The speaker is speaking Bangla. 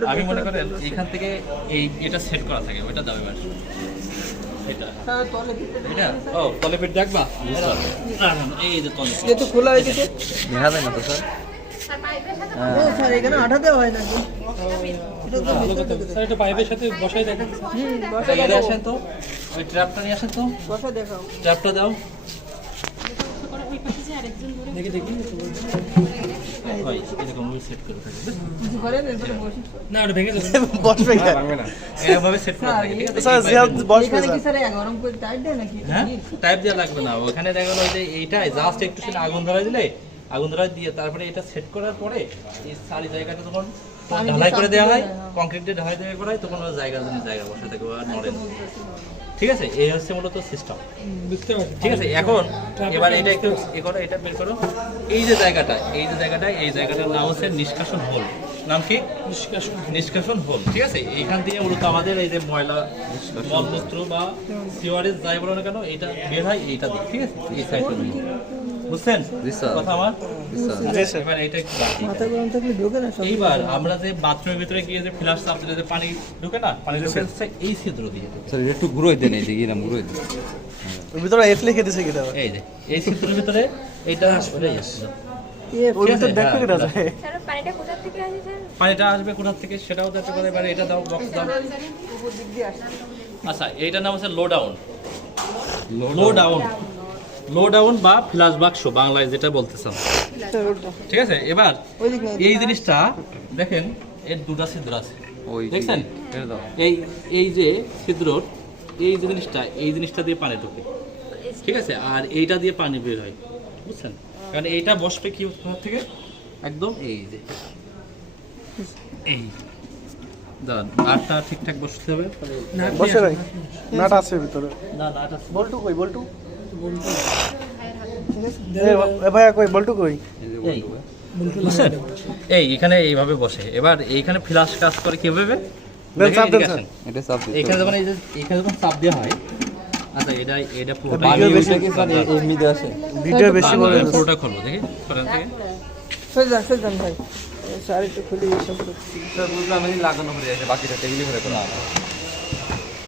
আমি মনে করেন এখান থেকে এটা সেট করা থাকে ওইটা দাও এবার এটা ও তলে পেট দেখবা এই যে তলে ये तो खुला है किसे দেখা যায় না তো স্যার वो सर এখানে আঠা দেওয়া হয় নাকি স্যার এটা পাইপের সাথে বসাই দেখেন বসা এখানে দেখাও আসেন তো ওই ট্র্যাপটা নিয়ে আসেন তো বসা দেখাও ট্র্যাপটা দাও দেখি দেখি হয় এরকম ওই সেট করে থাকে কিছু করেন এরপরে বসি না ওটা ভেঙে যাবে বসবে কেন এভাবে সেট করা থাকে ঠিক আছে স্যার জিয়াদ বসবে এখানে কি স্যার স্যার গরম করে টাইট দেয় নাকি হ্যাঁ টাইপ দেওয়া লাগবে না ওখানে দেখা গেলো যে এইটাই জাস্ট একটু সেটা আগুন ধরাই দিলে আগুন ধরাই দিয়ে তারপরে এটা সেট করার পরে এই সারি জায়গাটা যখন ঢালাই করে দেওয়া হয় কংক্রিট দিয়ে ঢালাই দেওয়া করা হয় তখন ওই জায়গা জন্য জায়গা বসে থাকে আর নড়ে না ঠিক আছে এই হচ্ছে মূলত সিস্টেম বুঝতে পারছি ঠিক আছে এখন এবার এটা একটু এ করো এটা বের করো এই যে জায়গাটা এই জায়গাটার নাম হচ্ছে নিষ্কাশন হোল নাম কি নিষ্কাশন হোল ঠিক আছে এইখান থেকে মূলত আমাদের এই যে ময়লা মলমূত্র বা সিওয়ারেজ যাই বলো না কেন এটা বের হয় এইটা দিয়ে ঠিক আছে এই সাইডটা দিয়ে বুঝছেন জি স্যার। কথা আমার জি স্যার এবার এটা একটু বাকি মাথা গরম থাকলে ঢোকে না সব এইবার আমরা যে বাথরুমের ভিতরে গিয়ে যে ফ্লাশ চাপ দিলে যে পানি ঢোকে না পানি ঢোকে হচ্ছে এই ছিদ্র দিয়ে স্যার একটু ঘুরোই দেন এই যে এরকম ঘুরোই দেন ওর ভিতরে এস লিখে দিছে কিটা এই যে এই ছিদ্রের ভিতরে এইটা ওটাই আসছে ये ওর ভিতর দেখতে কিটা যায় স্যার পানিটা কোথা থেকে আসে স্যার পানিটা আসবে কোথা থেকে সেটাও দেখতে পারে এবারে এটা দাও বক্স দাও উপর দিক দিয়ে আসে আচ্ছা এইটার নাম হচ্ছে লো ডাউন লো ডাউন বা ফ্ল্যাশ বাক্স বাংলায় যেটা বলতেছেন স্যার ওটা ঠিক আছে এবার ওই দিক না এই জিনিসটা দেখেন এর দুটা ছিদ্র আছে ওই দেখছেন এটা দাও এই যে ছিদ্রর এই জিনিসটা দিয়ে পানি ঢোকে ঠিক আছে আর এইটা দিয়ে পানি বের হয় বুঝছেন কারণ এইটা বসবে কি কোথা থেকে একদম এই যে এই দাঁড়ান নাটটা ঠিকঠাক বসতে হবে বসে ভাই নাট আছে ভিতরে না নাট আছে বল্টু কই বল্টু এ ভাইয়া কই বল্টু কই এই বুঝছেন এই এখানে এইভাবে বসে এবার এইখানে ফ্লাশ কাজ করে কিভাবে দেন চাপ দেন দেখেন, স্যার এটা চাপ দিতে এখানে যখন এই যে এখানে যখন চাপ দেওয়া হয় আচ্ছা এটা পুরোটা ভিডিও বেশি কি স্যার এমনিতে আসে ভিডিও বেশি বলে পুরোটা খুলবো দেখি করেন থেকে সরে যান ভাই শাড়িটা খুলে সব করছি স্যার বুঝলাম আমি লাগানো হয়ে আছে বাকিটা টেবিলে করে করা